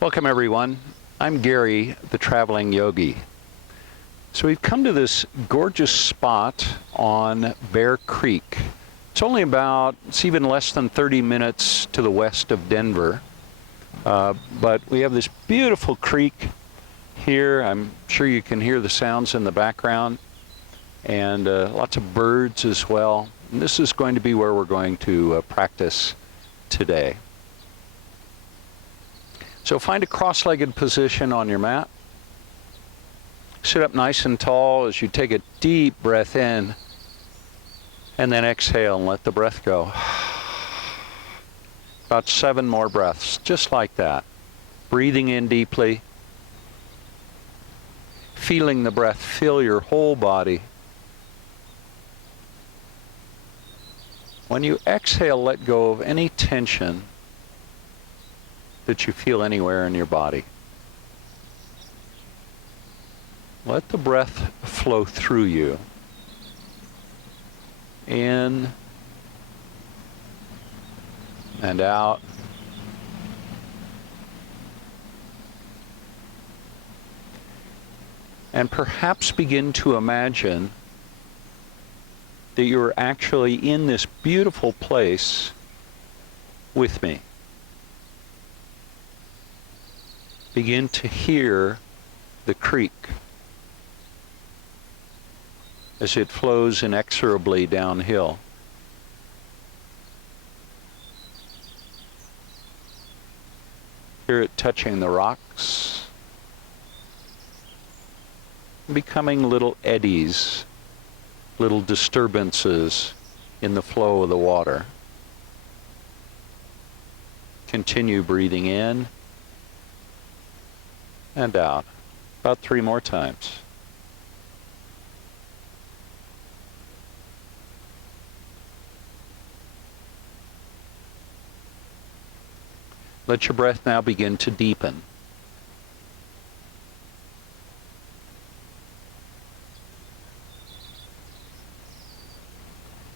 Welcome everyone. I'm Gary, the traveling yogi. So we've come to this gorgeous spot on Bear Creek. It's even less than 30 minutes to the west of Denver. But we have this beautiful creek here. I'm sure you can hear the sounds in the background, and lots of birds as well. And this is going to be where we're going to practice today. So find a cross-legged position on your mat. Sit up nice and tall as you take a deep breath in, and then exhale and let the breath go. About 7 more breaths, just like that. Breathing in deeply, feeling the breath fill your whole body. When you exhale, let go of any tension that you feel anywhere in your body. Let the breath flow through you. In and out. And perhaps begin to imagine that you're actually in this beautiful place with me. Begin to hear the creek as it flows inexorably downhill. Hear it touching the rocks, becoming little eddies, little disturbances in the flow of the water. Continue breathing in and out, about 3 more times. Let your breath now begin to deepen.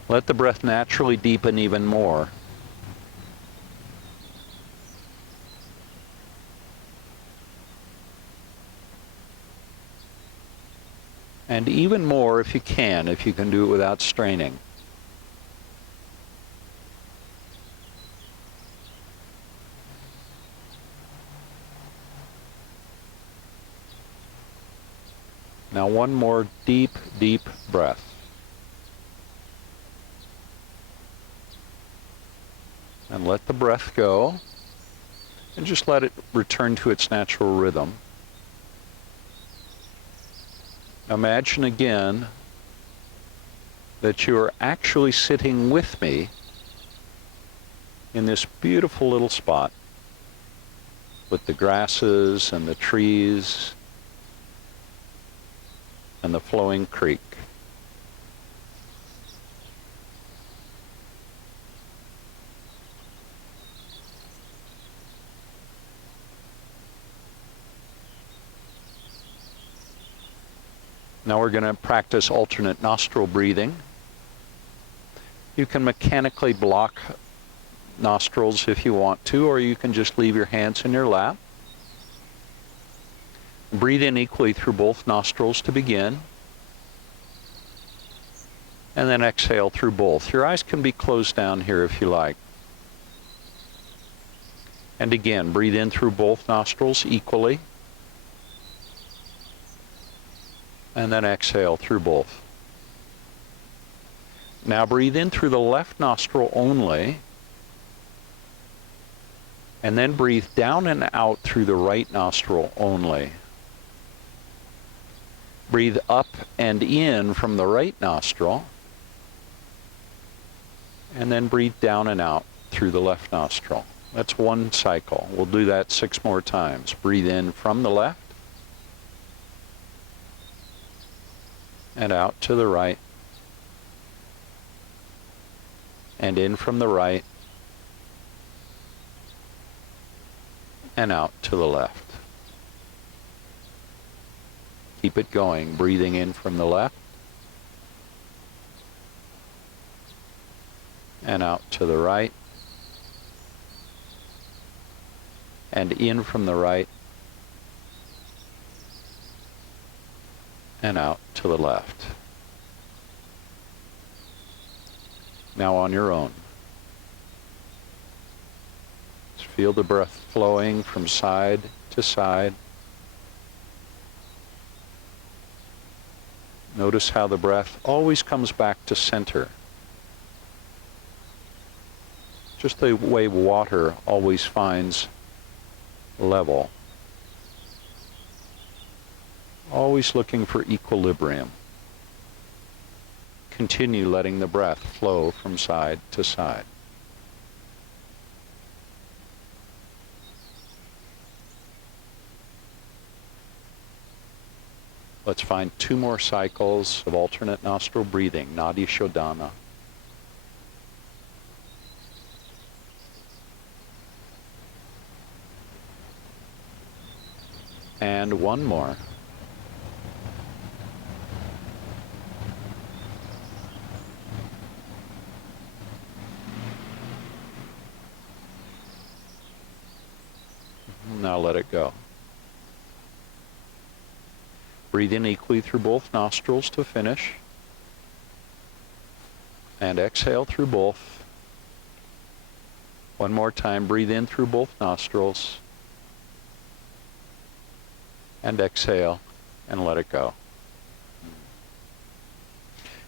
Let the breath naturally deepen even more. And even more if you can do it without straining. Now 1 more deep, deep breath. And let the breath go, and just let it return to its natural rhythm. Imagine again that you are actually sitting with me in this beautiful little spot with the grasses and the trees and the flowing creek. Now we're going to practice alternate nostril breathing. You can mechanically block nostrils if you want to, or you can just leave your hands in your lap. Breathe in equally through both nostrils to begin, and then exhale through both. Your eyes can be closed down here if you like. And again, breathe in through both nostrils equally, and then exhale through both. Now breathe in through the left nostril only, and then breathe down and out through the right nostril only. Breathe up and in from the right nostril, and then breathe down and out through the left nostril. That's 1 cycle. We'll do that 6 more times. Breathe in from the left, and out to the right, and in from the right, and out to the left. Keep it going, breathing in from the left, and out to the right, and in from the right, and out to the left. Now on your own. Just feel the breath flowing from side to side. Notice how the breath always comes back to center. Just the way water always finds level. Always looking for equilibrium. Continue letting the breath flow from side to side. Let's find 2 more cycles of alternate nostril breathing, Nadi Shodhana. And 1 more. Now let it go. Breathe in equally through both nostrils to finish. And exhale through both. 1 more time, breathe in through both nostrils. And exhale, and let it go.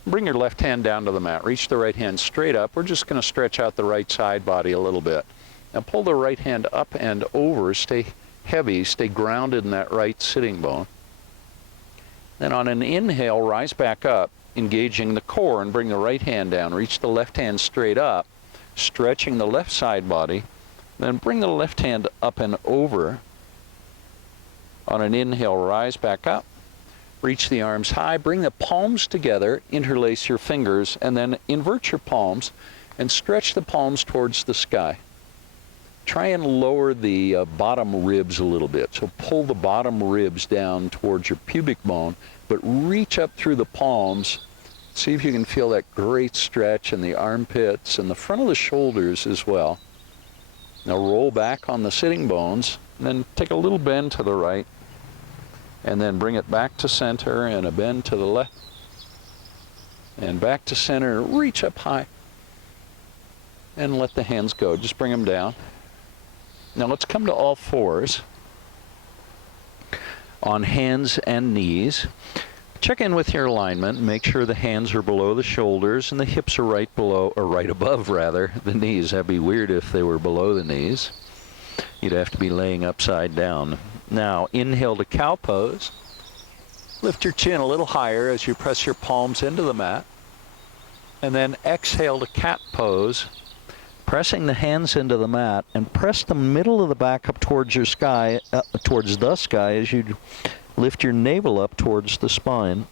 Bring your left hand down to the mat. Reach the right hand straight up. We're just going to stretch out the right side body a little bit. Now pull the right hand up and over. Stay heavy. Stay grounded in that right sitting bone. Then on an inhale, rise back up, engaging the core, and bring the right hand down. Reach the left hand straight up, stretching the left side body. Then bring the left hand up and over. On an inhale, rise back up. Reach the arms high. Bring the palms together. Interlace your fingers, and then invert your palms and stretch the palms towards the sky. Try and lower the bottom ribs a little bit. So pull the bottom ribs down towards your pubic bone, but reach up through the palms. See if you can feel that great stretch in the armpits and the front of the shoulders as well. Now roll back on the sitting bones, and then take a little bend to the right, and then bring it back to center and a bend to the left, and back to center. Reach up high, and let the hands go. Just bring them down. Now let's come to all fours on hands and knees. Check in with your alignment. Make sure the hands are below the shoulders and the hips are right below, or right above rather, the knees. That'd be weird if they were below the knees. You'd have to be laying upside down. Now inhale to cow pose. Lift your chin a little higher as you press your palms into the mat. And then exhale to cat pose. Pressing the hands into the mat, and press the middle of the back up towards your sky, towards the sky, as you lift your navel up towards the spine.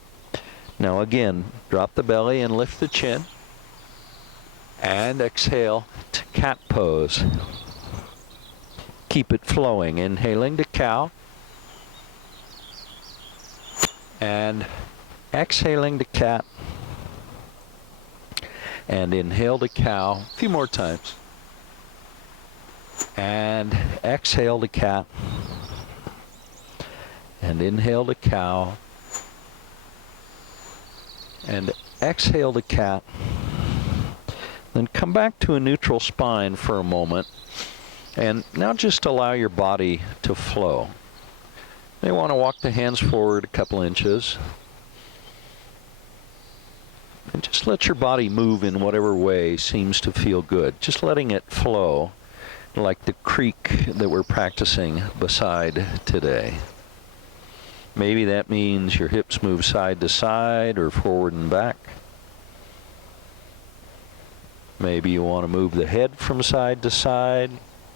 Now again, drop the belly and lift the chin. And exhale to cat pose. Keep it flowing. Inhaling to cow. And exhaling to cat. And inhale to cow. A few more times. And exhale to cat. And inhale to cow. And exhale to cat. Then come back to a neutral spine for a moment. And now just allow your body to flow. You may want to walk the hands forward a couple inches. And just let your body move in whatever way seems to feel good. Just letting it flow like the creek that we're practicing beside today. Maybe that means your hips move side to side or forward and back. Maybe you want to move the head from side to side.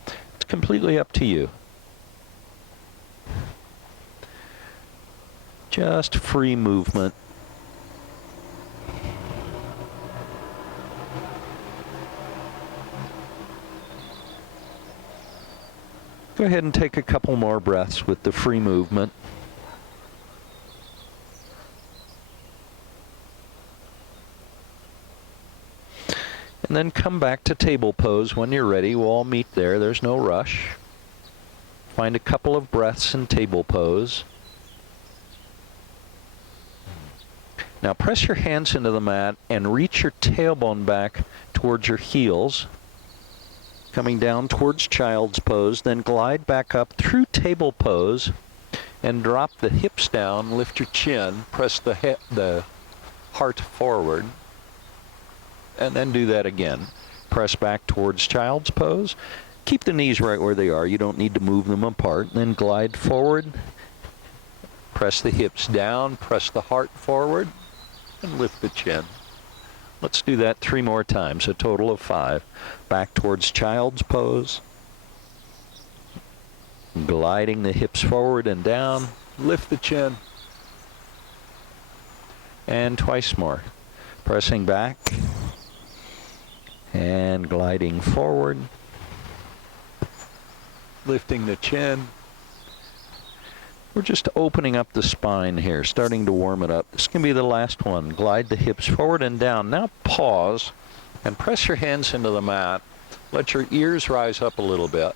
It's completely up to you. Just free movement. Go ahead and take a couple more breaths with the free movement. And then come back to table pose when you're ready. We'll all meet there. There's no rush. Find a couple of breaths in table pose. Now press your hands into the mat and reach your tailbone back towards your heels, coming down towards child's pose, then glide back up through table pose and drop the hips down, lift your chin, press the heart forward, and then do that again. Press back towards child's pose. Keep the knees right where they are. You don't need to move them apart. Then glide forward, press the hips down, press the heart forward, and lift the chin. Let's do that 3 more times, a total of 5. Back towards child's pose. Gliding the hips forward and down, lift the chin. And twice more. Pressing back and gliding forward. Lifting the chin. We're just opening up the spine here, starting to warm it up. This can be the last one. Glide the hips forward and down. Now pause and press your hands into the mat. Let your ears rise up a little bit.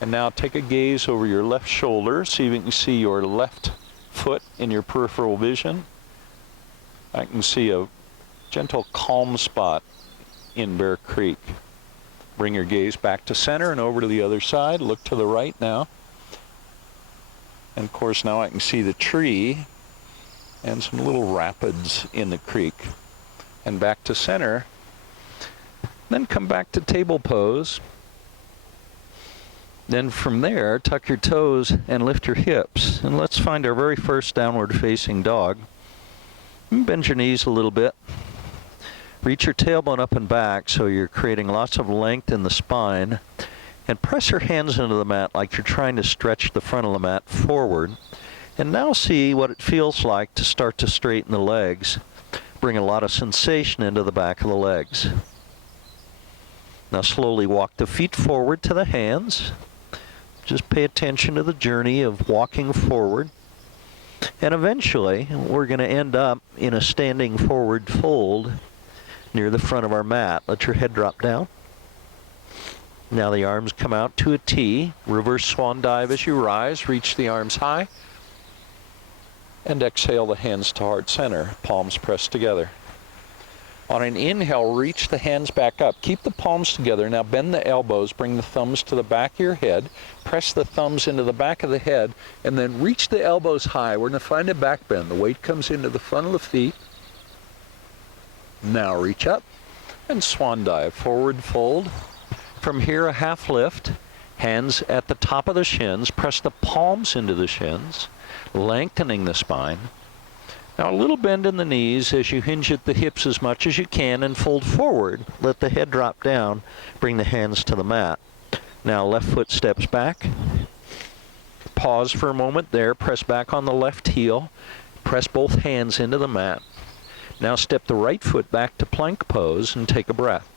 And now take a gaze over your left shoulder. See if you can see your left foot in your peripheral vision. I can see a gentle calm spot in Bear Creek. Bring your gaze back to center and over to the other side. Look to the right now. And of course now I can see the tree and some little rapids in the creek. And back to center. Then come back to table pose. Then from there, tuck your toes and lift your hips. And let's find our very first downward facing dog. Bend your knees a little bit. Reach your tailbone up and back so you're creating lots of length in the spine. And press your hands into the mat like you're trying to stretch the front of the mat forward. And now see what it feels like to start to straighten the legs. Bring a lot of sensation into the back of the legs. Now slowly walk the feet forward to the hands. Just pay attention to the journey of walking forward. And eventually, we're going to end up in a standing forward fold near the front of our mat. Let your head drop down. Now the arms come out to a T. Reverse swan dive as you rise. Reach the arms high. And exhale the hands to heart center. Palms pressed together. On an inhale, reach the hands back up. Keep the palms together. Now bend the elbows. Bring the thumbs to the back of your head. Press the thumbs into the back of the head. And then reach the elbows high. We're going to find a back bend. The weight comes into the front of the feet. Now reach up and swan dive. Forward fold. From here, a half lift. Hands at the top of the shins. Press the palms into the shins, lengthening the spine. Now a little bend in the knees as you hinge at the hips as much as you can and fold forward. Let the head drop down. Bring the hands to the mat. Now left foot steps back. Pause for a moment there. Press back on the left heel. Press both hands into the mat. Now step the right foot back to plank pose and take a breath.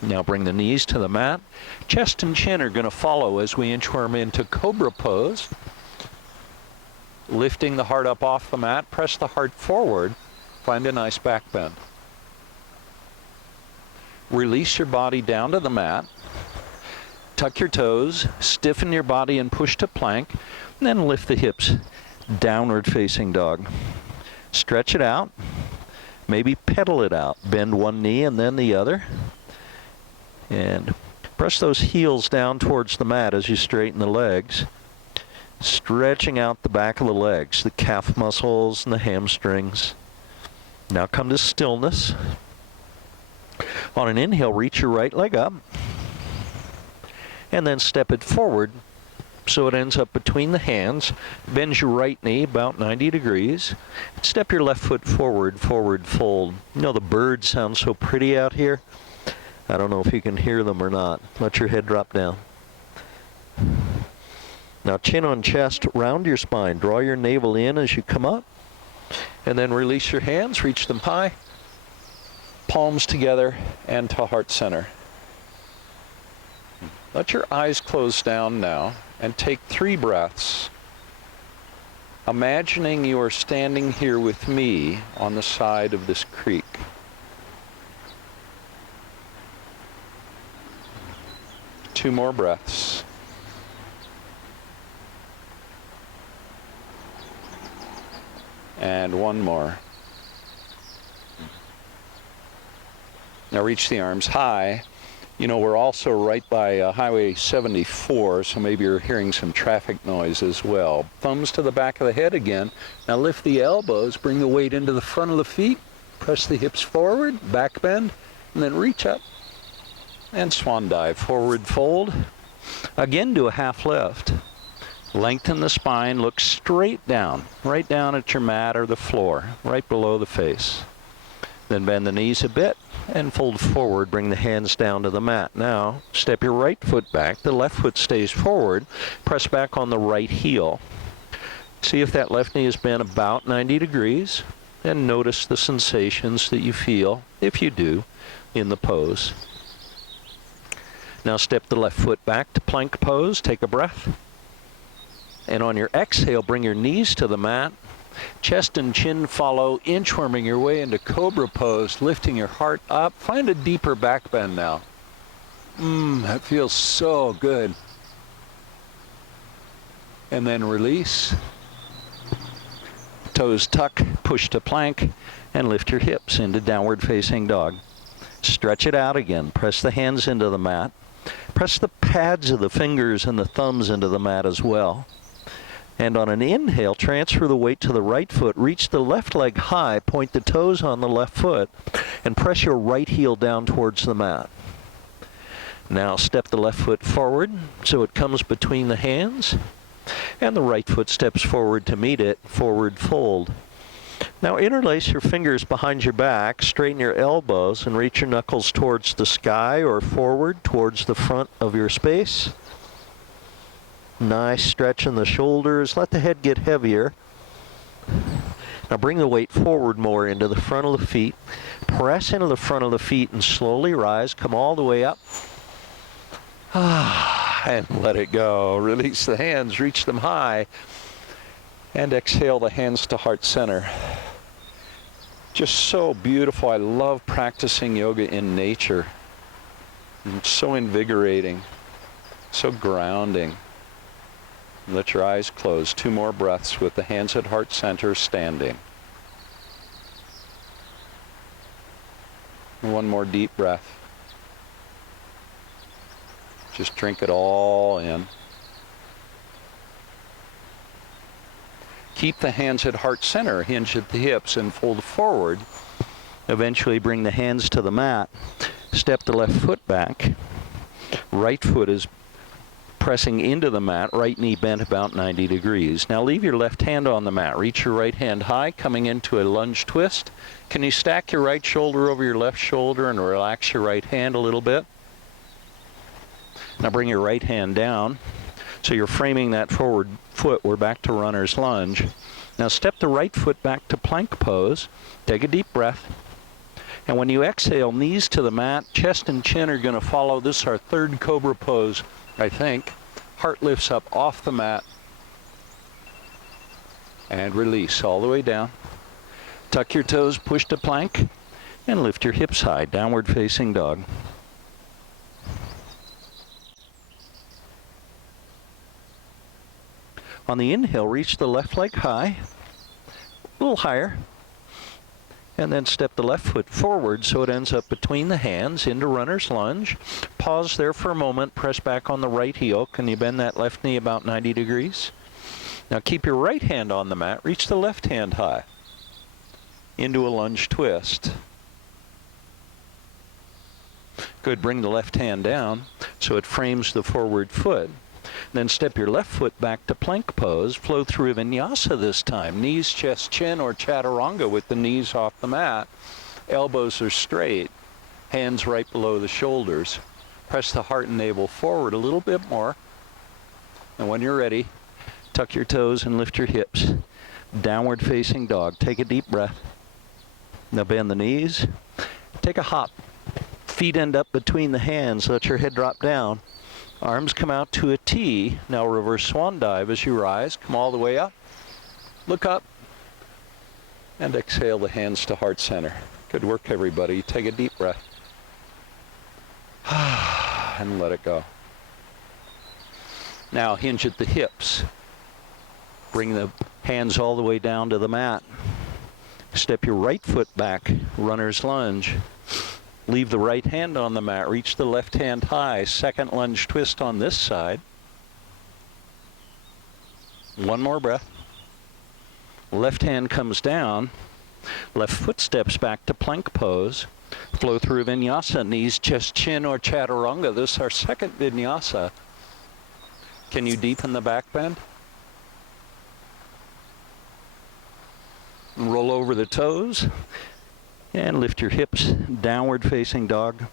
Now bring the knees to the mat. Chest and chin are going to follow as we inchworm into cobra pose. Lifting the heart up off the mat, press the heart forward, find a nice back bend. Release your body down to the mat. Tuck your toes, stiffen your body and push to plank, and then lift the hips, downward facing dog. Stretch it out, maybe pedal it out. Bend one knee and then the other. And press those heels down towards the mat as you straighten the legs. Stretching out the back of the legs, the calf muscles and the hamstrings. Now come to stillness. On an inhale, reach your right leg up. And then step it forward so it ends up between the hands. Bend your right knee about 90 degrees. Step your left foot forward, forward fold. You know the birds sound so pretty out here? I don't know if you can hear them or not. Let your head drop down. Now chin on chest, round your spine. Draw your navel in as you come up. And then release your hands, reach them high. Palms together and to heart center. Let your eyes close down now and take 3 breaths. Imagining you are standing here with me on the side of this creek. 2. 2 more breaths. And 1 more. Now reach the arms high. You know, we're also right by Highway 74, so maybe you're hearing some traffic noise as well. Thumbs to the back of the head again. Now lift the elbows, bring the weight into the front of the feet, press the hips forward, back bend, and then reach up and swan dive. Forward fold. Again, do a half lift. Lengthen the spine, look straight down, right down at your mat or the floor, right below the face. Then bend the knees a bit and fold forward, bring the hands down to the mat. Now, step your right foot back, the left foot stays forward, press back on the right heel. See if that left knee is bent about 90 degrees, and notice the sensations that you feel, if you do, in the pose. Now step the left foot back to plank pose, take a breath. And on your exhale, bring your knees to the mat. Chest and chin follow, inchworming your way into cobra pose, lifting your heart up. Find a deeper back bend now. That feels so good. And then release. Toes tuck, push to plank, and lift your hips into downward facing dog. Stretch it out again. Press the hands into the mat. Press the pads of the fingers and the thumbs into the mat as well. And on an inhale, transfer the weight to the right foot, reach the left leg high, point the toes on the left foot, and press your right heel down towards the mat. Now step the left foot forward so it comes between the hands, and the right foot steps forward to meet it, forward fold. Now interlace your fingers behind your back, straighten your elbows, and reach your knuckles towards the sky or forward towards the front of your space. Nice stretch in the shoulders. Let the head get heavier. Now bring the weight forward more into the front of the feet. Press into the front of the feet and slowly rise. Come all the way up. And let it go. Release the hands. Reach them high. And exhale the hands to heart center. Just so beautiful. I love practicing yoga in nature. It's so invigorating. So grounding. Let your eyes close. 2 more breaths with the hands at heart center, standing. 1 more deep breath. Just drink it all in. Keep the hands at heart center, hinge at the hips, and fold forward. Eventually bring the hands to the mat. Step the left foot back. Right foot is pressing into the mat, right knee bent about 90 degrees. Now leave your left hand on the mat. Reach your right hand high, coming into a lunge twist. Can you stack your right shoulder over your left shoulder and relax your right hand a little bit? Now bring your right hand down. So you're framing that forward foot. We're back to runner's lunge. Now step the right foot back to plank pose. Take a deep breath. And when you exhale, knees to the mat, chest and chin are going to follow. This is our 3rd cobra pose, I think. Heart lifts up off the mat. And release all the way down. Tuck your toes, push to plank, and lift your hips high, downward facing dog. On the inhale, reach the left leg high, a little higher, and then step the left foot forward so it ends up between the hands into runner's lunge. Pause there for a moment, press back on the right heel. Can you bend that left knee about 90 degrees? Now keep your right hand on the mat, reach the left hand high into a lunge twist. Good, bring the left hand down so it frames the forward foot. Then step your left foot back to plank pose. Flow through vinyasa this time. Knees, chest, chin, or chaturanga with the knees off the mat. Elbows are straight. Hands right below the shoulders. Press the heart and navel forward a little bit more. And when you're ready, tuck your toes and lift your hips. Downward facing dog. Take a deep breath. Now bend the knees. Take a hop. Feet end up between the hands. Let your head drop down. Arms come out to a T. Now reverse swan dive as you rise. Come all the way up. Look up. And exhale the hands to heart center. Good work, everybody. Take a deep breath. And let it go. Now hinge at the hips. Bring the hands all the way down to the mat. Step your right foot back, runner's lunge. Leave the right hand on the mat. Reach the left hand high. Second lunge twist on this side. One more breath. Left hand comes down. Left foot steps back to plank pose. Flow through vinyasa, knees, chest, chin, or chaturanga. This is our second vinyasa. Can you deepen the back bend? Roll over the toes and lift your hips, downward facing dog.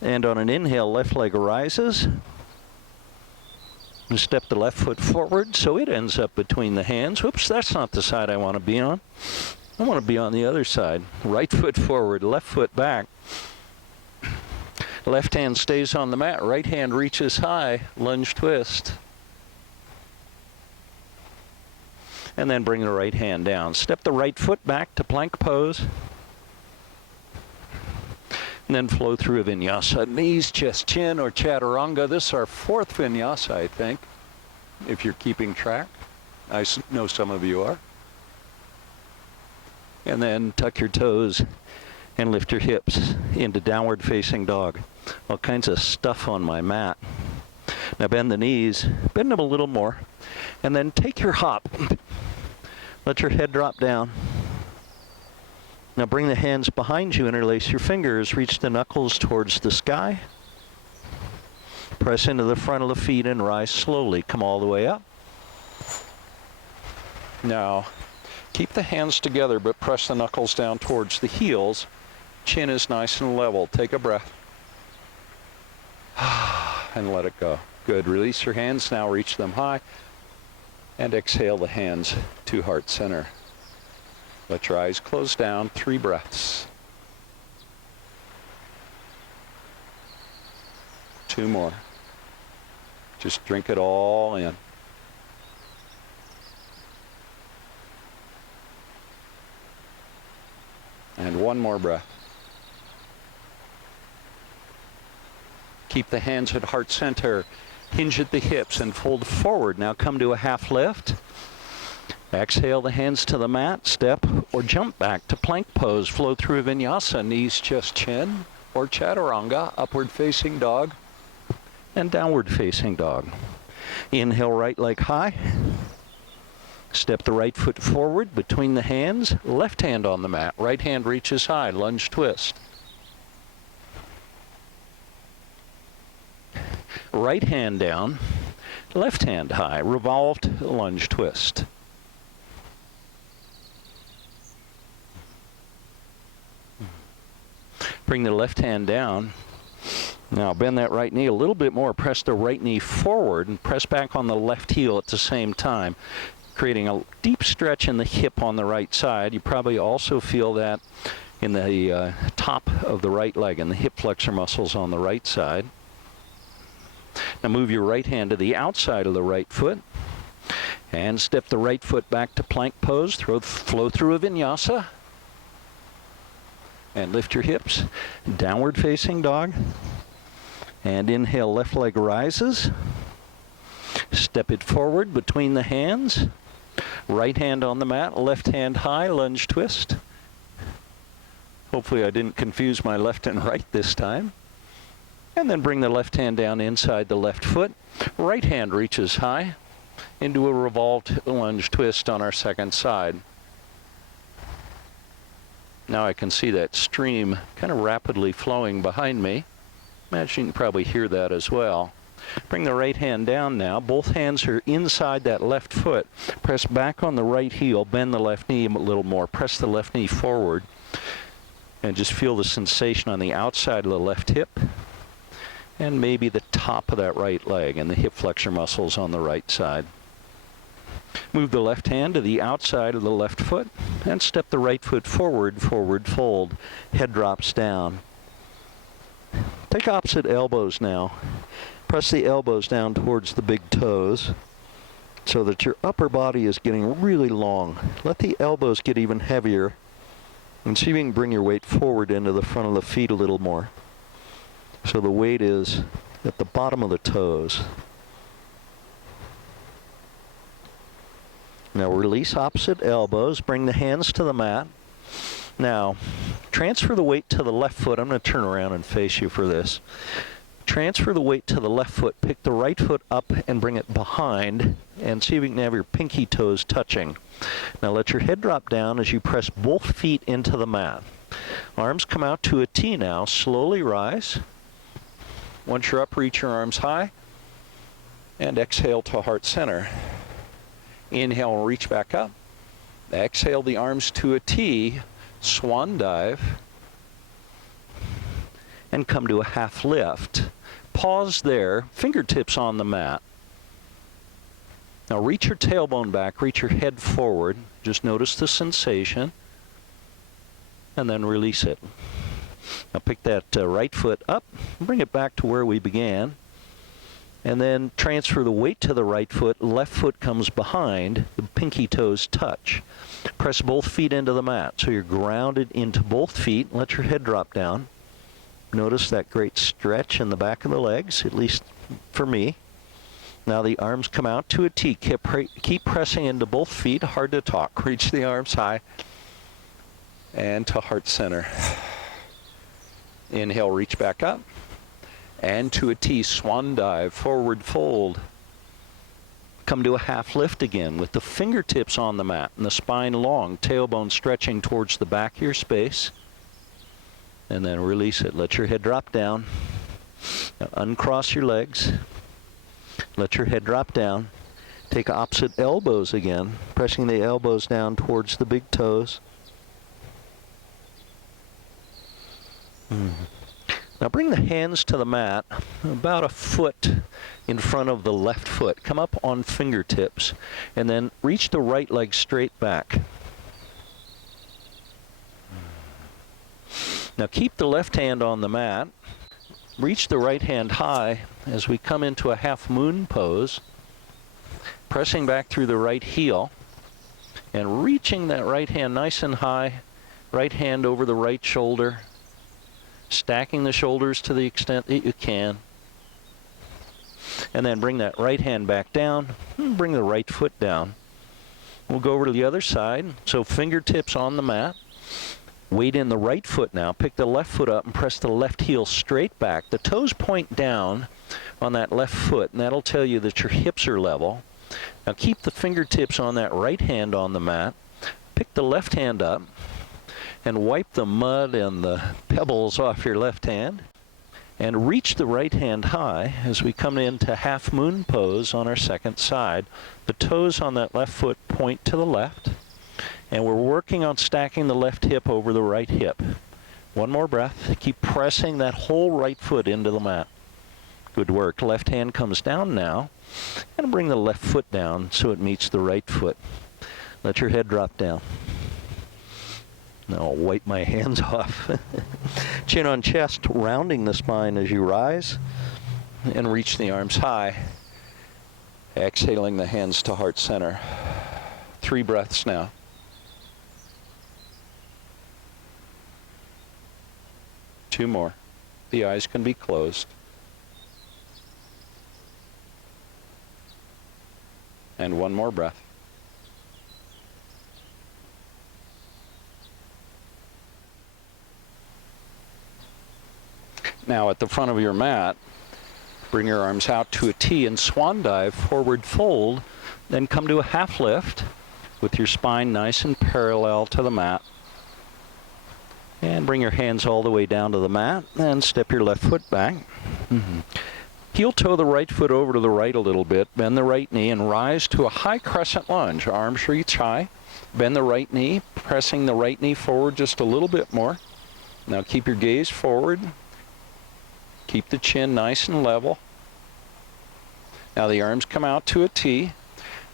And on an inhale, left leg rises. And step the left foot forward so it ends up between the hands. Whoops, that's not the side I want to be on. I want to be on the other side. Right foot forward, left foot back. Left hand stays on the mat, right hand reaches high, lunge twist. And then bring the right hand down. Step the right foot back to plank pose. And then flow through a vinyasa. Knees, chest, chin, or chaturanga. This is our fourth vinyasa, I think, if you're keeping track. I know some of you are. And then tuck your toes and lift your hips into downward facing dog. All kinds of stuff on my mat. Now bend the knees, bend them a little more, and then take your hop. Let your head drop down. Now bring the hands behind you, interlace your fingers, reach the knuckles towards the sky. Press into the front of the feet and rise slowly. Come all the way up. Now, keep the hands together, but press the knuckles down towards the heels. Chin is nice and level. Take a breath. And let it go. Good. Release your hands. Now reach them high. And exhale the hands to heart center. Let your eyes close down. 3 breaths. 2 more. Just drink it all in. And 1 more breath. Keep the hands at heart center. Hinge at the hips and fold forward. Now come to a half lift. Exhale the hands to the mat. Step or jump back to plank pose. Flow through vinyasa. Knees, chest, chin, or chaturanga. Upward facing dog and downward facing dog. Inhale, right leg high. Step the right foot forward between the hands. Left hand on the mat. Right hand reaches high. Lunge twist. Right hand down. Left hand high. Revolved lunge twist. Bring the left hand down. Now bend that right knee a little bit more. Press the right knee forward and press back on the left heel at the same time, creating a deep stretch in the hip on the right side. You probably also feel that in the top of the right leg and the hip flexor muscles on the right side. Now move your right hand to the outside of the right foot and step the right foot back to plank pose. Flow through a vinyasa and lift your hips. Downward facing dog. And inhale, left leg rises. Step it forward between the hands. Right hand on the mat, left hand high, lunge twist. Hopefully I didn't confuse my left and right this time. And then bring the left hand down inside the left foot. Right hand reaches high into a revolved lunge twist on our second side. Now I can see that stream kind of rapidly flowing behind me. Imagine you can probably hear that as well. Bring the right hand down now. Both hands are inside that left foot. Press back on the right heel. Bend the left knee a little more. Press the left knee forward. And just feel the sensation on the outside of the left hip. And maybe the top of that right leg and the hip flexor muscles on the right side. Move the left hand to the outside of the left foot. And step the right foot forward, forward fold. Head drops down. Take opposite elbows now. Press the elbows down towards the big toes so that your upper body is getting really long. Let the elbows get even heavier and see if you can bring your weight forward into the front of the feet a little more. So the weight is at the bottom of the toes. Now release opposite elbows, bring the hands to the mat. Now, transfer the weight to the left foot. I'm going to turn around and face you for this. Transfer the weight to the left foot, pick the right foot up and bring it behind, and see if you can have your pinky toes touching. Now let your head drop down as you press both feet into the mat. Arms come out to a T now, slowly rise. Once you're up, reach your arms high, and exhale to heart center. Inhale, reach back up. Exhale the arms to a T, swan dive, and come to a half lift. Pause there, fingertips on the mat. Now reach your tailbone back, reach your head forward. Just notice the sensation, and then release it. Now pick that right foot up, bring it back to where we began, and then transfer the weight to the right foot. Left foot comes behind, the pinky toes touch. Press both feet into the mat, so you're grounded into both feet. Let your head drop down. Notice that great stretch in the back of the legs, at least for me. Now the arms come out to a T. Keep pressing into both feet. Hard to talk. Reach the arms high and to heart center. Inhale, reach back up. And to a T, swan dive, forward fold. Come to a half lift again with the fingertips on the mat and the spine long, tailbone stretching towards the back of your space. And then release it. Let your head drop down. Now uncross your legs. Let your head drop down. Take opposite elbows again, pressing the elbows down towards the big toes. Now bring the hands to the mat, about a foot in front of the left foot. Come up on fingertips, and then reach the right leg straight back. Now keep the left hand on the mat. Reach the right hand high as we come into a half moon pose, pressing back through the right heel and reaching that right hand nice and high, right hand over the right shoulder, stacking the shoulders to the extent that you can. And then bring that right hand back down, and bring the right foot down. We'll go over to the other side, so fingertips on the mat. Weight in the right foot now. Pick the left foot up and press the left heel straight back. The toes point down on that left foot, and that'll tell you that your hips are level. Now keep the fingertips on that right hand on the mat. Pick the left hand up and wipe the mud and the pebbles off your left hand. And reach the right hand high as we come into half moon pose on our second side. The toes on that left foot point to the left. And we're working on stacking the left hip over the right hip. One more breath. Keep pressing that whole right foot into the mat. Good work. Left hand comes down now. And bring the left foot down so it meets the right foot. Let your head drop down. Now I'll wipe my hands off. Chin on chest, rounding the spine as you rise. And reach the arms high. Exhaling the hands to heart center. 3 breaths now. Two more. The eyes can be closed. And one more breath. Now at the front of your mat, bring your arms out to a T and swan dive, forward fold, then come to a half lift with your spine nice and parallel to the mat. And bring your hands all the way down to the mat and step your left foot back. Heel toe the right foot over to the right a little bit, bend the right knee and rise to a high crescent lunge. Arms reach high, bend the right knee, pressing the right knee forward just a little bit more. Now keep your gaze forward. Keep the chin nice and level. Now the arms come out to a T.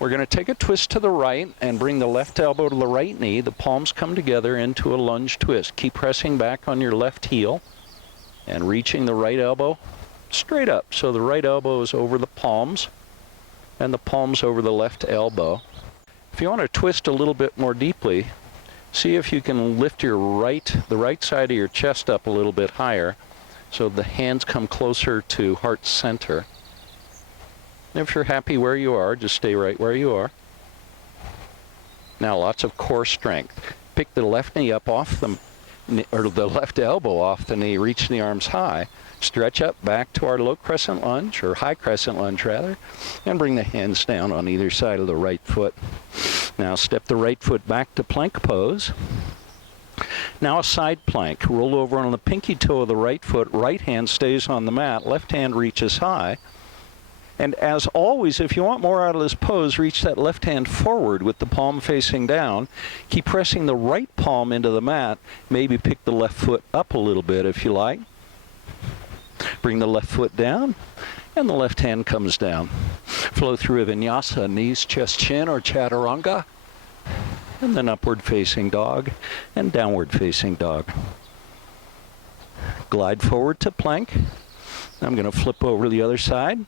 We're going to take a twist to the right and bring the left elbow to the right knee. The palms come together into a lunge twist. Keep pressing back on your left heel and reaching the right elbow straight up. So the right elbow is over the palms and the palms over the left elbow. If you want to twist a little bit more deeply, see if you can lift the right side of your chest up a little bit higher So the hands come closer to heart center. And if you're happy where you are, just stay right where you are. Now lots of core strength. Pick the left knee up off the, or the left elbow off the knee, reach the arms high. Stretch up back to our low crescent lunge, or high crescent lunge rather, and bring the hands down on either side of the right foot. Now step the right foot back to plank pose. Now a side plank. Roll over on the pinky toe of the right foot. Right hand stays on the mat. Left hand reaches high. And as always, if you want more out of this pose, reach that left hand forward with the palm facing down. Keep pressing the right palm into the mat. Maybe pick the left foot up a little bit if you like. Bring the left foot down, and the left hand comes down. Flow through a vinyasa, knees, chest, chin, or chaturanga. And then upward facing dog and downward facing dog. Glide forward to plank. I'm going to flip over to the other side.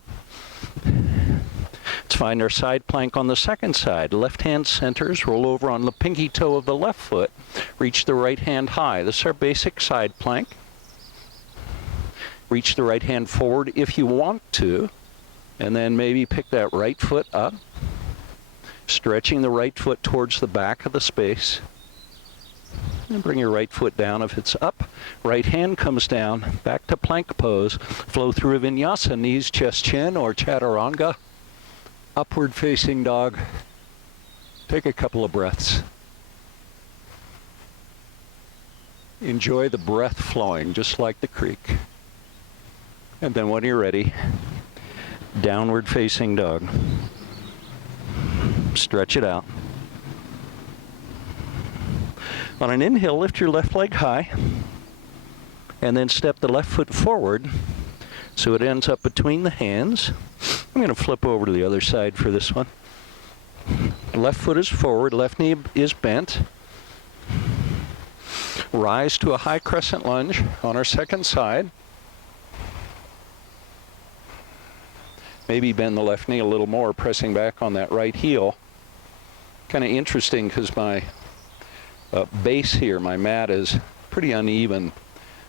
Let's find our side plank on the second side. Left hand centers, roll over on the pinky toe of the left foot. Reach the right hand high. This is our basic side plank. Reach the right hand forward if you want to, and then maybe pick that right foot up. Stretching the right foot towards the back of the space. And bring your right foot down if it's up. Right hand comes down, back to plank pose. Flow through a vinyasa, knees, chest, chin, or chaturanga. Upward facing dog. Take a couple of breaths. Enjoy the breath flowing, just like the creek. And then when you're ready, downward facing dog. Stretch it out. On an inhale, lift your left leg high, and then step the left foot forward so it ends up between the hands. I'm going to flip over to the other side for this one. Left foot is forward, left knee is bent. Rise to a high crescent lunge on our second side. Maybe bend the left knee a little more, pressing back on that right heel. Kind of interesting because my base here, my mat, is pretty uneven.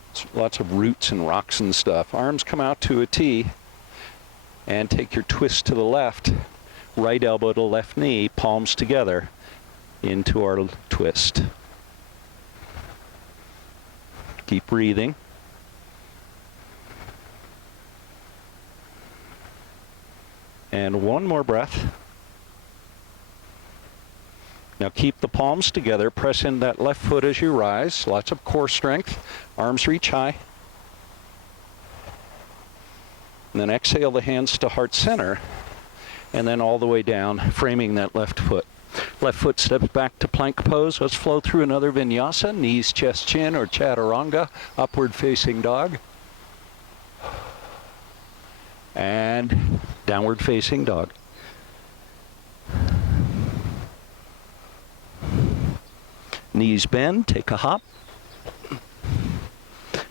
It's lots of roots and rocks and stuff. Arms come out to a T, and take your twist to the left. Right elbow to left knee, palms together into our twist. Keep breathing. And one more breath. Now keep the palms together. Press in that left foot as you rise. Lots of core strength. Arms reach high. And then exhale the hands to heart center. And then all the way down, framing that left foot. Left foot steps back to plank pose. Let's flow through another vinyasa. Knees, chest, chin, or chaturanga. Upward facing dog. And downward facing dog. Knees bend, take a hop.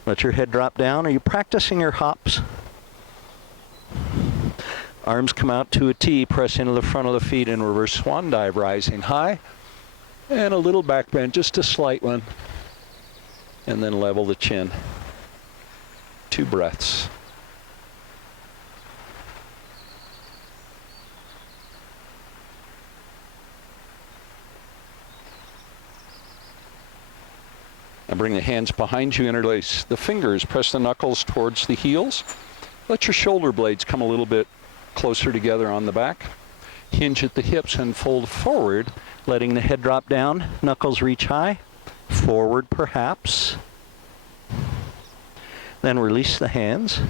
Let your head drop down. Are you practicing your hops? Arms come out to a T, press into the front of the feet in reverse swan dive, rising high. And a little back bend, just a slight one. And then level the chin. 2 breaths. Now bring the hands behind you, interlace the fingers, press the knuckles towards the heels. Let your shoulder blades come a little bit closer together on the back. Hinge at the hips and fold forward, letting the head drop down, knuckles reach high, forward perhaps. Then release the hands.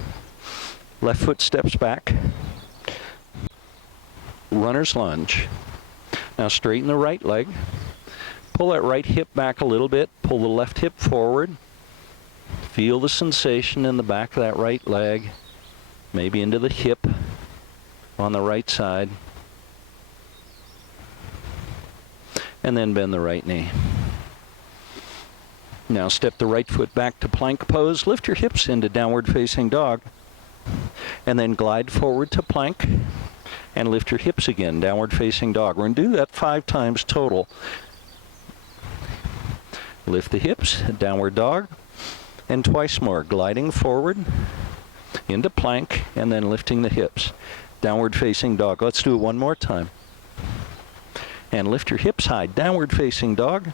Left foot steps back. Runner's lunge. Now straighten the right leg. Pull that right hip back a little bit. Pull the left hip forward. Feel the sensation in the back of that right leg. Maybe into the hip on the right side. And then bend the right knee. Now step the right foot back to plank pose. Lift your hips into downward facing dog. And then glide forward to plank. And lift your hips again, downward facing dog. We're going to do that 5 times total. Lift the hips, downward dog, and twice more, gliding forward into plank and then lifting the hips. Downward facing dog. Let's do it one more time. And lift your hips high, downward facing dog.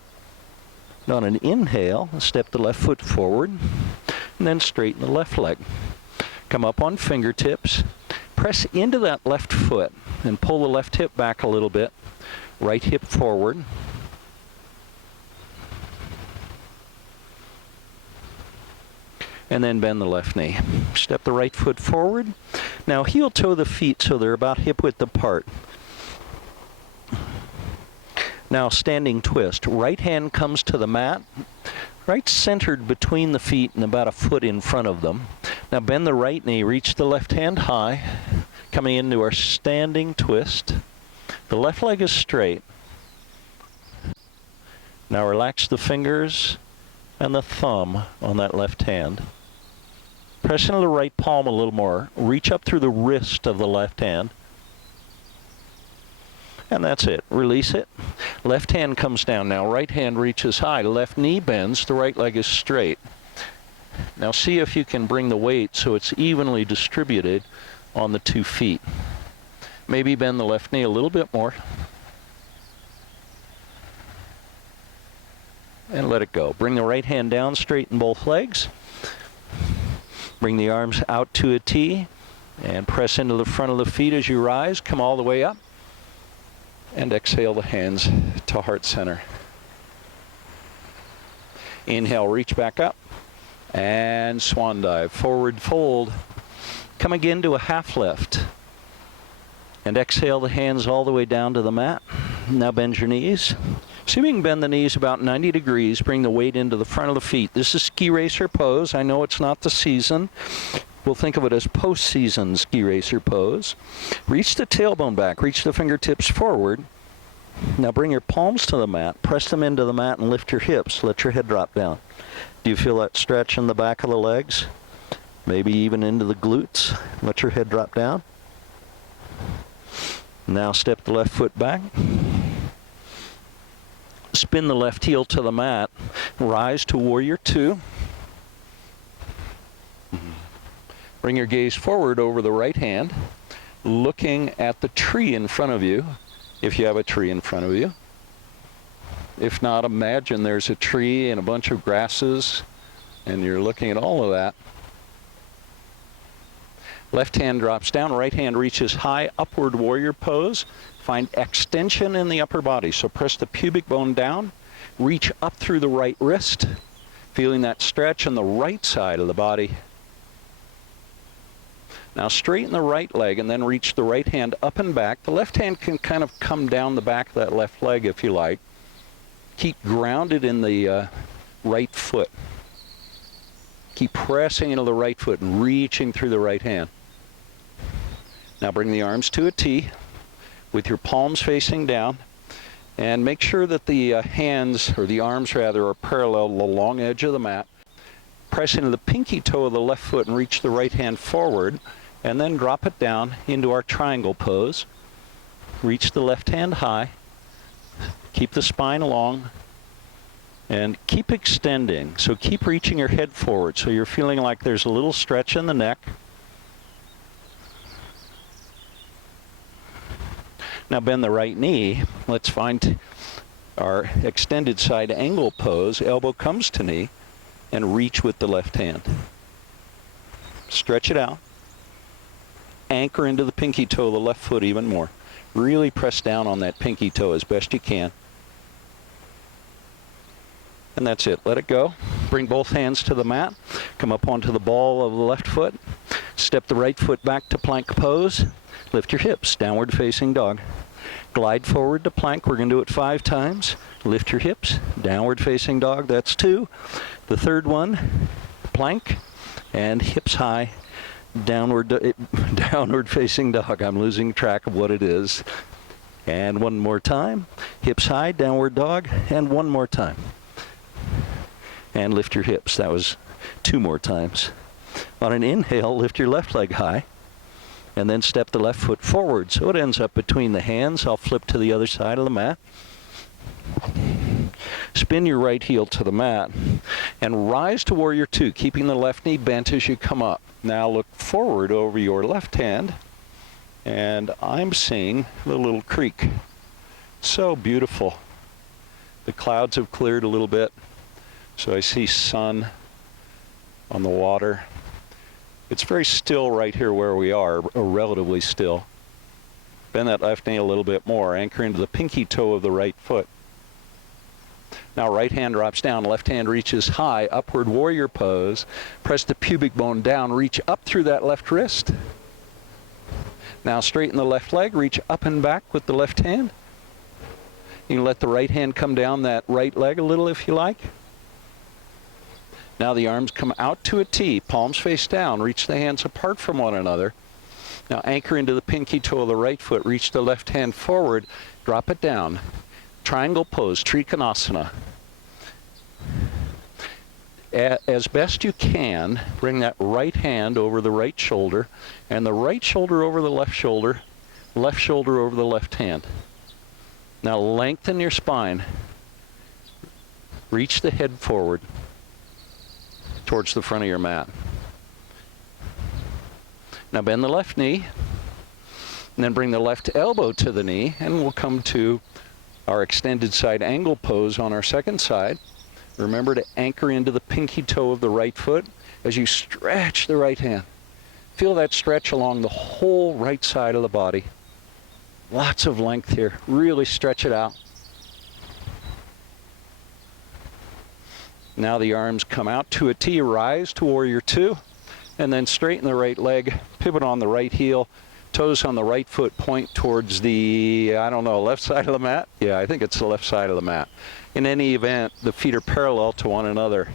On an inhale, step the left foot forward and then straighten the left leg. Come up on fingertips, press into that left foot and pull the left hip back a little bit. Right hip forward. And then bend the left knee. Step the right foot forward. Now heel toe the feet so they're about hip width apart. Now standing twist. Right hand comes to the mat, right centered between the feet and about a foot in front of them. Now bend the right knee, reach the left hand high, coming into our standing twist. The left leg is straight. Now relax the fingers and the thumb on that left hand. Press into the right palm a little more. Reach up through the wrist of the left hand. And that's it. Release it. Left hand comes down now. Right hand reaches high. Left knee bends. The right leg is straight. Now see if you can bring the weight so it's evenly distributed on the 2 feet. Maybe bend the left knee a little bit more. And let it go. Bring the right hand down, straighten both legs. Bring the arms out to a T and press into the front of the feet as you rise. Come all the way up. And exhale the hands to heart center. Inhale, reach back up. And swan dive. Forward fold. Come again to a half lift. And exhale the hands all the way down to the mat. Now bend your knees. See if you can bend the knees about 90 degrees. Bring the weight into the front of the feet. This is ski racer pose. I know it's not the season. We'll think of it as post-season ski racer pose. Reach the tailbone back. Reach the fingertips forward. Now bring your palms to the mat. Press them into the mat and lift your hips. Let your head drop down. Do you feel that stretch in the back of the legs? Maybe even into the glutes. Let your head drop down. Now step the left foot back. Spin the left heel to the mat. Rise to warrior 2. Bring your gaze forward over the right hand, looking at the tree in front of you, if you have a tree in front of you. If not, imagine there's a tree and a bunch of grasses, and you're looking at all of that. Left hand drops down, right hand reaches high, upward warrior pose. Find extension in the upper body. So press the pubic bone down, reach up through the right wrist, feeling that stretch on the right side of the body. Now straighten the right leg and then reach the right hand up and back. The left hand can kind of come down the back of that left leg if you like. Keep grounded in the right foot. Keep pressing into the right foot and reaching through the right hand. Now bring the arms to a T with your palms facing down, and make sure that the hands, or the arms rather, are parallel to the long edge of the mat. Press into the pinky toe of the left foot and reach the right hand forward, and then drop it down into our triangle pose. Reach the left hand high. Keep the spine long. And keep extending. So keep reaching your head forward so you're feeling like there's a little stretch in the neck. Now bend the right knee. Let's find our extended side angle pose. Elbow comes to knee and reach with the left hand. Stretch it out. Anchor into the pinky toe of the left foot even more. Really press down on that pinky toe as best you can. And that's it. Let it go. Bring both hands to the mat. Come up onto the ball of the left foot. Step the right foot back to plank pose. Lift your hips, downward facing dog. Glide forward to plank. We're going to do it 5 times. Lift your hips, downward facing dog. That's 2. The third one, plank, and hips high, downward facing dog. I'm losing track of what it is. And one more time. Hips high, downward dog, and one more time. And lift your hips. That was 2 more times. On an inhale, lift your left leg high, and then step the left foot forward so it ends up between the hands. I'll flip to the other side of the mat. Spin your right heel to the mat and rise to warrior two, keeping the left knee bent as you come up. Now look forward over your left hand, and I'm seeing the little creek. So beautiful. The clouds have cleared a little bit, so I see sun on the water. It's very still right here where we are, or relatively still. Bend that left knee a little bit more, anchor into the pinky toe of the right foot. Now right hand drops down, left hand reaches high, upward warrior pose. Press the pubic bone down, reach up through that left wrist. Now straighten the left leg, reach up and back with the left hand. You can let the right hand come down that right leg a little if you like. Now the arms come out to a T, palms face down, reach the hands apart from one another. Now anchor into the pinky toe of the right foot, reach the left hand forward, drop it down. Triangle pose, Trikonasana. As best you can, bring that right hand over the right shoulder, and the right shoulder over the left shoulder over the left hand. Now lengthen your spine. Reach the head forward towards the front of your mat. Now bend the left knee, and then bring the left elbow to the knee, and we'll come to our extended side angle pose on our second side. Remember to anchor into the pinky toe of the right foot as you stretch the right hand. Feel that stretch along the whole right side of the body. Lots of length here. Really stretch it out. Now the arms come out to a T, rise to warrior two, and then straighten the right leg, pivot on the right heel, toes on the right foot point towards the, I don't know, left side of the mat? Yeah, I think it's the left side of the mat. In any event, the feet are parallel to one another.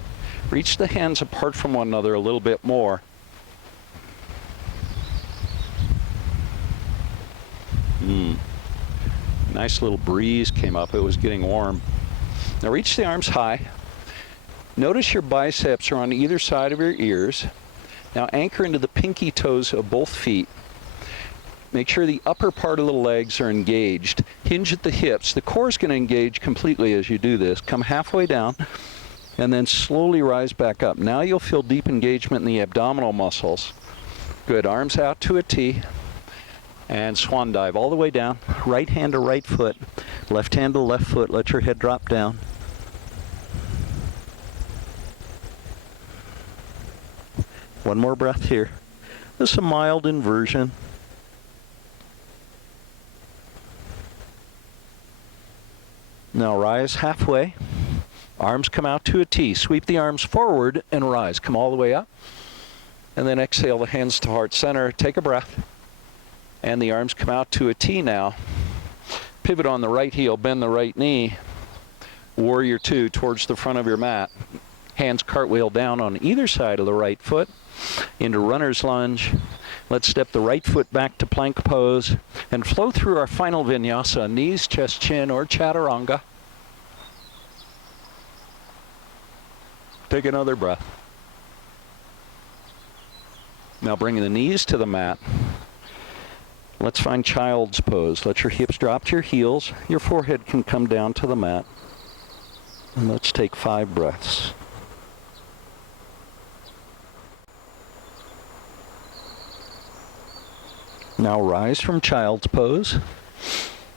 Reach the hands apart from one another a little bit more. Nice little breeze came up. It was getting warm. Now reach the arms high. Notice your biceps are on either side of your ears. Now anchor into the pinky toes of both feet. Make sure the upper part of the legs are engaged. Hinge at the hips. The core is going to engage completely as you do this. Come halfway down and then slowly rise back up. Now you'll feel deep engagement in the abdominal muscles. Good. Arms out to a T. And swan dive all the way down. Right hand to right foot. Left hand to left foot. Let your head drop down. One more breath here. This is a mild inversion. Now rise halfway. Arms come out to a T. Sweep the arms forward and rise. Come all the way up. And then exhale the hands to heart center. Take a breath. And the arms come out to a T now. Pivot on the right heel, bend the right knee. Warrior two towards the front of your mat. Hands cartwheel down on either side of the right foot into runner's lunge. Let's step the right foot back to plank pose and flow through our final vinyasa, knees, chest, chin, or chaturanga. Take another breath. Now bring the knees to the mat. Let's find child's pose. Let your hips drop to your heels. Your forehead can come down to the mat. And let's take 5 breaths. Now rise from child's pose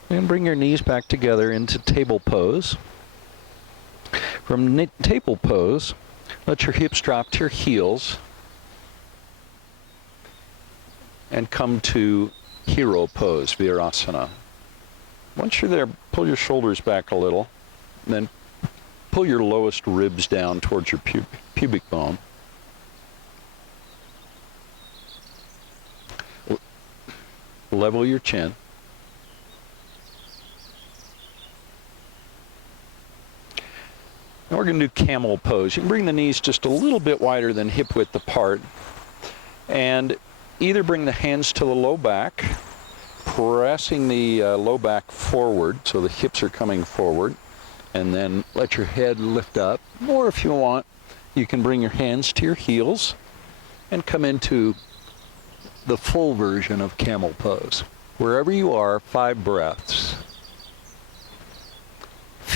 and bring your knees back together into table pose. From table pose, let your hips drop to your heels and come to hero pose, Virasana. Once you're there, pull your shoulders back a little, and then pull your lowest ribs down towards your pubic bone. Level your chin. Now we're going to do camel pose. You can bring the knees just a little bit wider than hip width apart, and either bring the hands to the low back, pressing the low back forward so the hips are coming forward, and then let your head lift up. Or if you want, you can bring your hands to your heels and come into the full version of camel pose. Wherever you are, 5 breaths.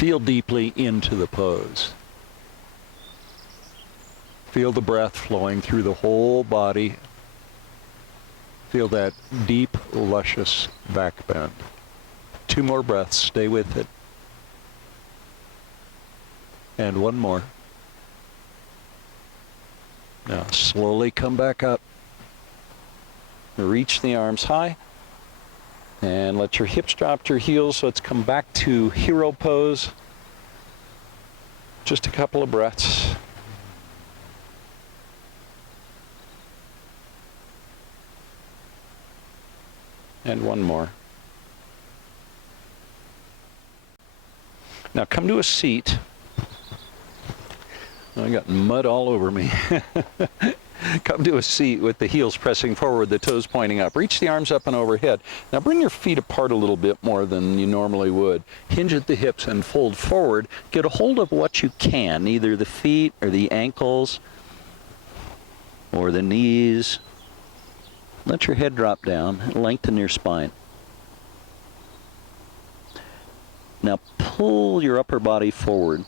Feel deeply into the pose. Feel the breath flowing through the whole body. Feel that deep, luscious back bend. 2 more breaths. Stay with it. And 1 more. Now slowly come back up. Reach the arms high. And let your hips drop to your heels. Let's come back to hero pose. Just a couple of breaths. And 1 more. Now come to a seat. I got mud all over me. Come to a seat with the heels pressing forward, the toes pointing up. Reach the arms up and overhead. Now bring your feet apart a little bit more than you normally would. Hinge at the hips and fold forward. Get a hold of what you can, either the feet or the ankles or the knees. Let your head drop down and lengthen your spine. Now pull your upper body forward.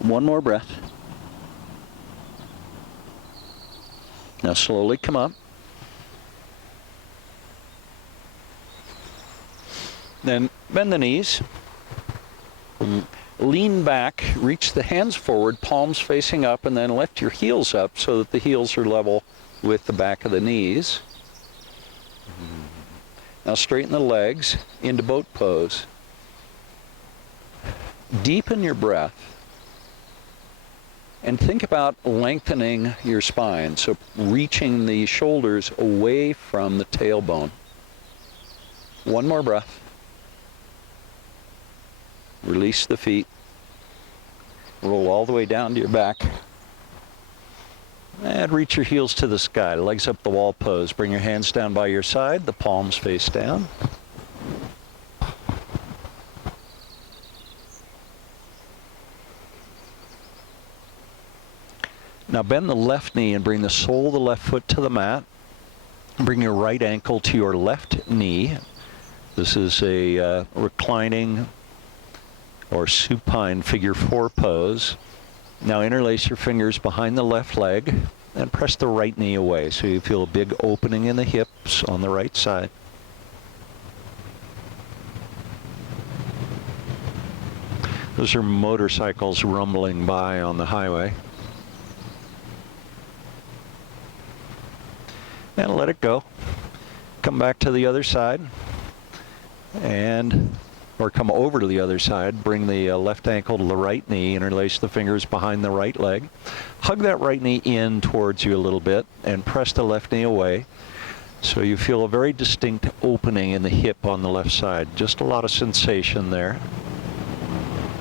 1 more breath. Now slowly come up. Then bend the knees. Lean back, reach the hands forward, palms facing up, and then lift your heels up so that the heels are level with the back of the knees. Now straighten the legs into boat pose. Deepen your breath. And think about lengthening your spine, so reaching the shoulders away from the tailbone. 1 more breath. Release the feet. Roll all the way down to your back. And reach your heels to the sky, legs up the wall pose. Bring your hands down by your side, the palms face down. Now bend the left knee and bring the sole of the left foot to the mat. Bring your right ankle to your left knee. This is a reclining or supine figure 4 pose. Now interlace your fingers behind the left leg and press the right knee away so you feel a big opening in the hips on the right side. Those are motorcycles rumbling by on the highway. And let it go. Come back to the other side or come over to the other side. Bring the left ankle to the right knee, interlace the fingers behind the right leg. Hug that right knee in towards you a little bit and press the left knee away so you feel a very distinct opening in the hip on the left side. Just a lot of sensation there.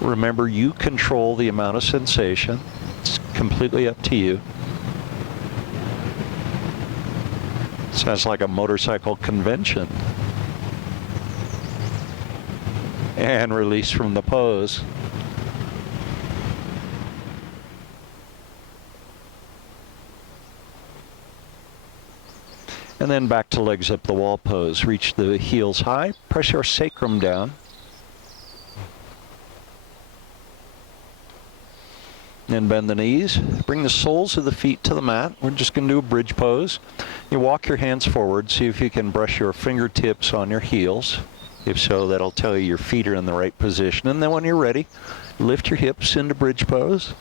Remember, you control the amount of sensation. It's completely up to you. Sounds like a motorcycle convention. And release from the pose. And then back to legs up the wall pose. Reach the heels high, press your sacrum down. And bend the knees. Bring the soles of the feet to the mat. We're just going to do a bridge pose. You walk your hands forward. See if you can brush your fingertips on your heels. If so, that'll tell you your feet are in the right position. And then when you're ready, lift your hips into bridge pose.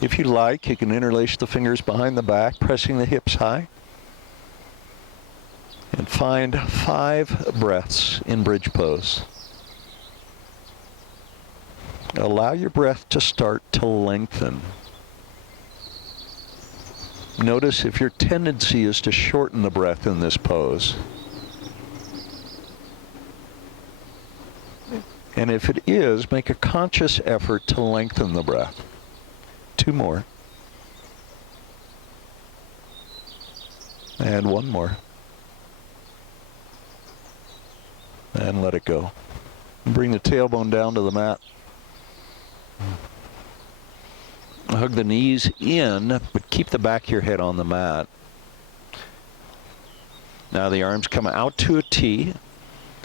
If you like, you can interlace the fingers behind the back, pressing the hips high. And find 5 breaths in bridge pose. Allow your breath to start to lengthen. Notice if your tendency is to shorten the breath in this pose. And if it is, make a conscious effort to lengthen the breath. 2 more. And 1 more. And let it go. Bring the tailbone down to the mat. Hug the knees in, but keep the back of your head on the mat. Now the arms come out to a T.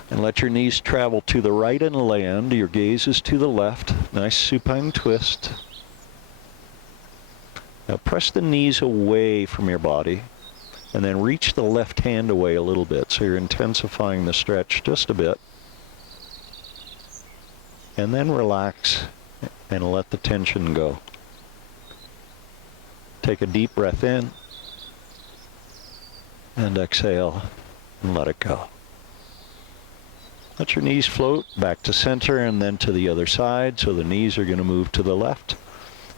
And let your knees travel to the right and land. Your gaze is to the left. Nice supine twist. Now press the knees away from your body and then reach the left hand away a little bit. So you're intensifying the stretch just a bit. And then relax and let the tension go. Take a deep breath in and exhale and let it go. Let your knees float back to center and then to the other side. So the knees are going to move to the left.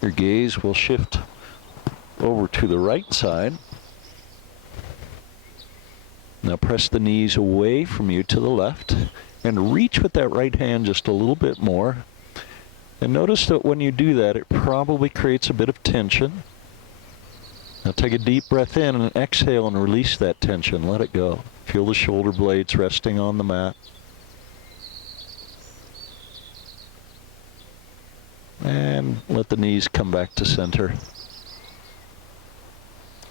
Your gaze will shift over to the right side. Now press the knees away from you to the left and reach with that right hand just a little bit more. And notice that when you do that, it probably creates a bit of tension. Now take a deep breath in and exhale and release that tension. Let it go. Feel the shoulder blades resting on the mat. And let the knees come back to center.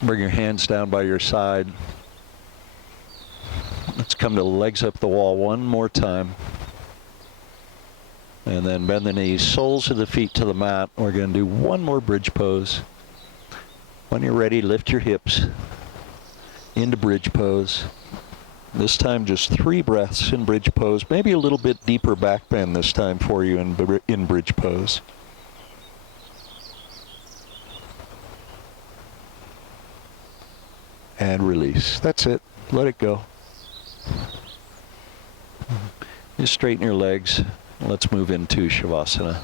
Bring your hands down by your side. Let's come to legs up the wall one more time. And then bend the knees, soles of the feet to the mat. We're going to do one more bridge pose. When you're ready, lift your hips into bridge pose. This time just 3 breaths in bridge pose. Maybe a little bit deeper back bend this time for you in bridge pose. And release. That's it. Let it go. Just straighten your legs. Let's move into Shavasana.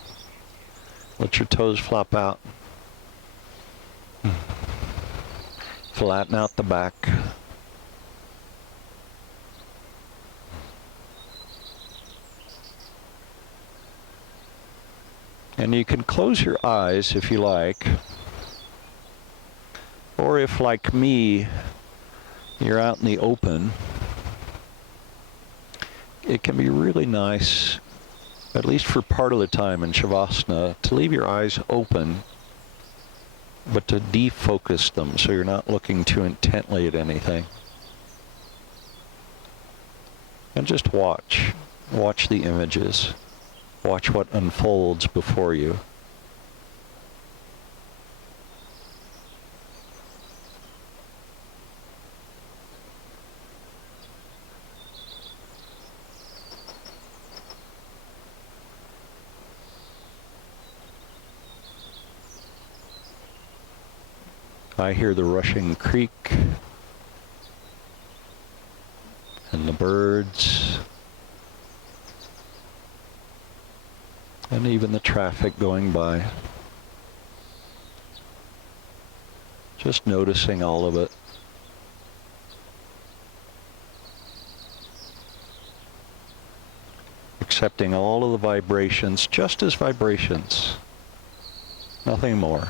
Let your toes flop out. Flatten out the back. And you can close your eyes if you like. Or if, like me, you're out in the open, it can be really nice, at least for part of the time in Shavasana, to leave your eyes open, but to defocus them so you're not looking too intently at anything. And just watch. Watch the images. Watch what unfolds before you. I hear the rushing creek and the birds and even the traffic going by. Just noticing all of it. Accepting all of the vibrations just as vibrations. Nothing more.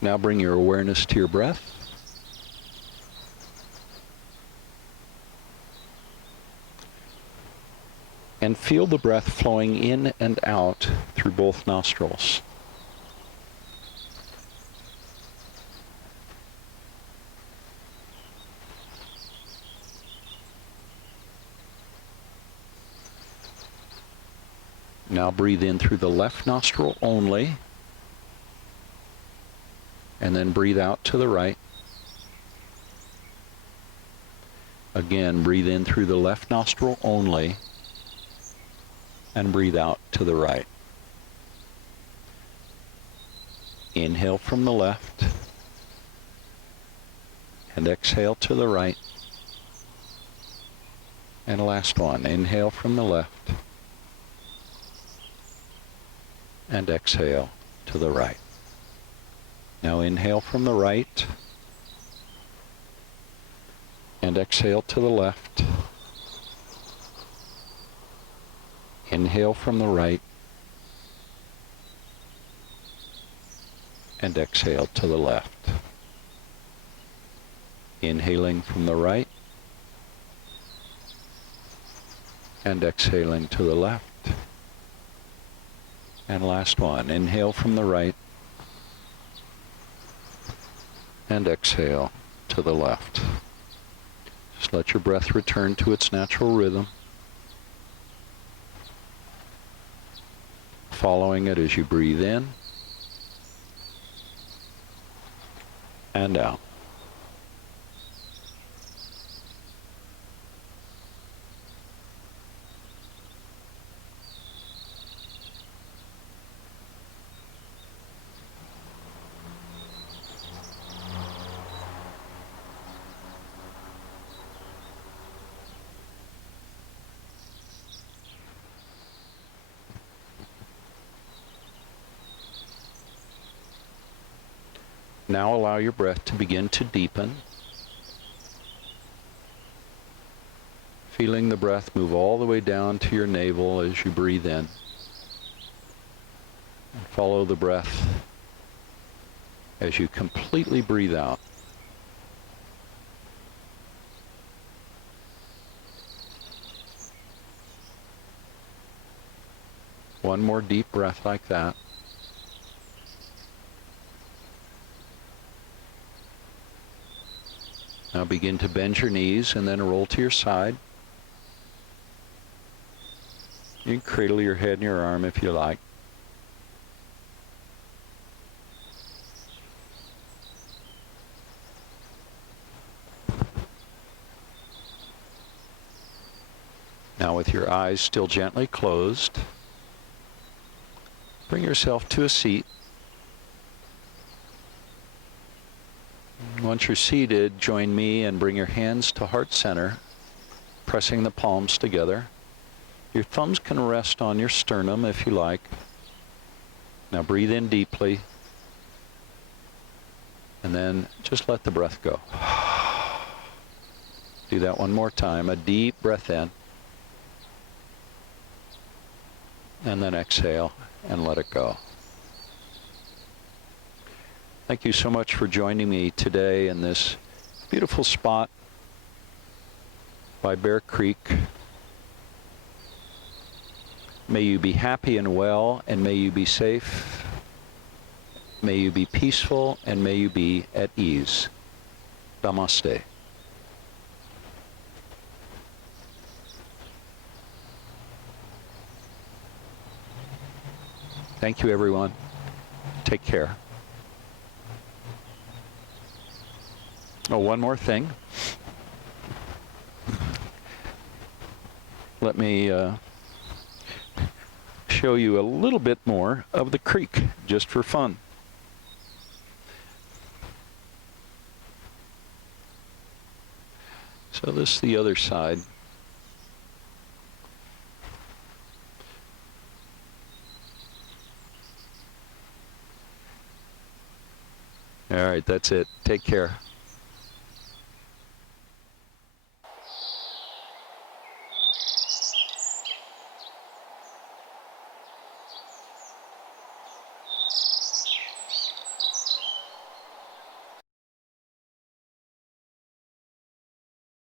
Now bring your awareness to your breath. And feel the breath flowing in and out through both nostrils. Now breathe in through the left nostril only. And then breathe out to the right. Again, breathe in through the left nostril only. And breathe out to the right. Inhale from the left. And exhale to the right. And last one. Inhale from the left. And exhale to the right. Now inhale from the right and exhale to the left. Inhale from the right and exhale to the left. Inhaling from the right and exhaling to the left. And last one, inhale from the right and exhale to the left. Just let your breath return to its natural rhythm, following it as you breathe in and out. Now allow your breath to begin to deepen, feeling the breath move all the way down to your navel as you breathe in. And follow the breath as you completely breathe out. One more deep breath like that. Now begin to bend your knees and then roll to your side. You can cradle your head in your arm if you like. Now with your eyes still gently closed, bring yourself to a seat. Once you're seated, join me and bring your hands to heart center, pressing the palms together. Your thumbs can rest on your sternum if you like. Now breathe in deeply, and then just let the breath go. Do that one more time. A deep breath in, and then exhale and let it go. Thank you so much for joining me today in this beautiful spot by Bear Creek. May you be happy and well, and may you be safe. May you be peaceful, and may you be at ease. Namaste. Thank you, everyone. Take care. Oh, one more thing. Let me show you a little bit more of the creek, just for fun. So this is the other side. All right, that's it. Take care.